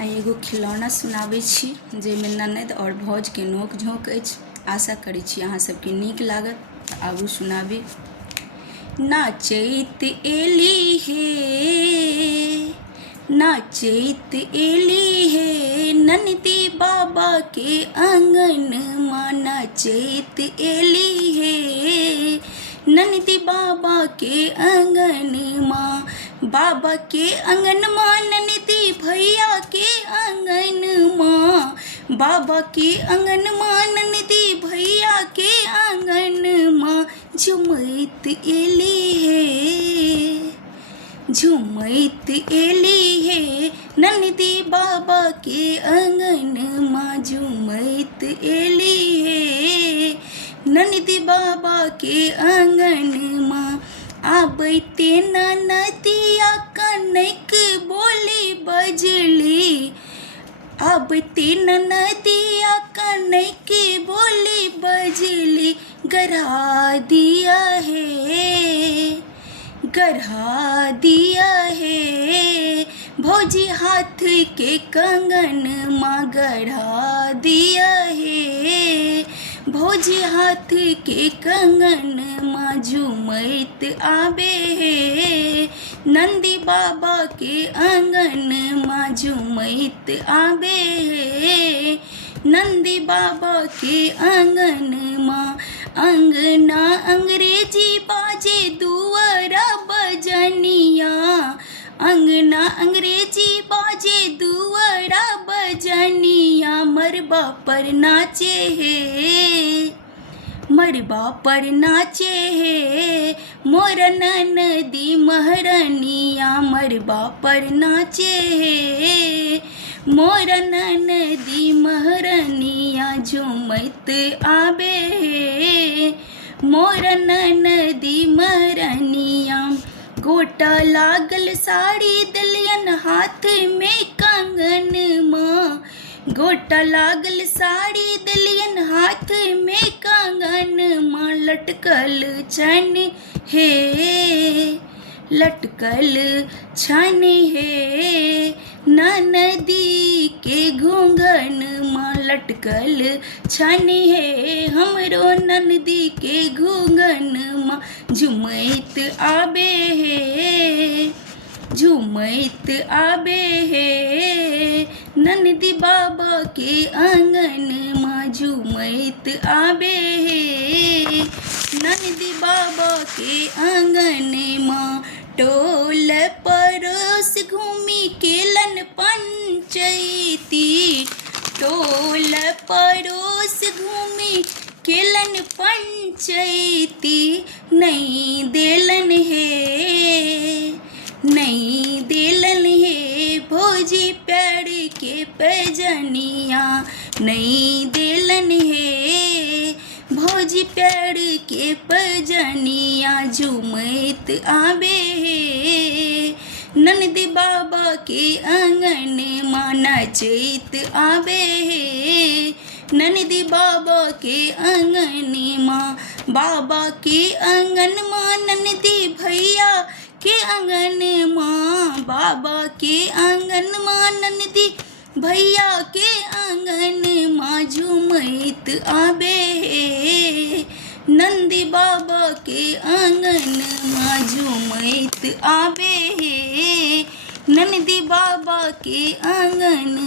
आइ एगो खिलौना सुनाबै छी जाहिमे ननद और भौज के नोक झोंक अछि। आशा करै छी अहाँ सबके नीक लागत। तऽ आगू सुनाबी। नाचैत एली हे नाचैत एली हे ननदी बाबा के आंगनमा। नाचैत एली हे ननदी बाबा के आंगनमा। बाबा के आंगनमा ननदी भैया के आंगनमा। बाबा के आंगनमा ननदी भैया के आंगनमा। झुमैत एली हे झुमैत एली हे ननदी बाबा के आंगनमा। झुमैत एली हे ननदी बाबा के आंगनमा। आबैते ननदिया कनक बोली बजली। आबैते ननदिया कनक बोली बजली। गढ़ा दिया है भौजी हाथ के कंगनमा। गढ़ा दिया है भौजी हाथ के कंगनमा। झुमैत आबे हे नंदी बाबा के आंगनमा। झुमैत आबे हे नंदी बाबा के आंगनमा। अंगना अंग्रेजी बाजे दुआरा बजनिया। अंगना अंग्रेजी बाजे दुआरा बजनिया। मरबा पर नाचे हे मरबा पर नाचे हे मोर ननदी महरनिया। मरबा पर नाचे हे मोर ननदी महरनिया। झुमैत आबे हे मोर ननदी महरनिया। गोटा लागल साड़ी दलियन हाथ में कंगनमा। गोटा लागल साड़ी दलियन हाथ में कंगनमा। लटकल छन हे लटकल छन हे ननदी के घूंघनमा। लटकल छन हे हमरो ननदी के घूंघनमा। झुमैत आबे हे झुमैत आबे हे ननदी बाबा के आंगनमा। झुमैत आबे हे ननदी बाबा के आंगनमा। टोल पड़ोस घूमी केलन पंचैती। टोल पड़ोस घूमी केलन पंचैती। नहीं देलन हे भौजी प्यार के पैजनिया। नहीं देलन हे भौजी प्यार के पैजनिया। झुमैत आबे हे ननदी बाबा के आंगनमा। नाचैत आबे हे ननदी बाबा के आंगनमा। बाबा के आंगनमा ननदी भैया के आंगनमा। बाबा के आंगनमा ननदी भैया के आंगनमा। झुमैत आबे हे नंदी बाबा के आंगनमा। झुमैत आबे हे ननदी बाबा के आंगन।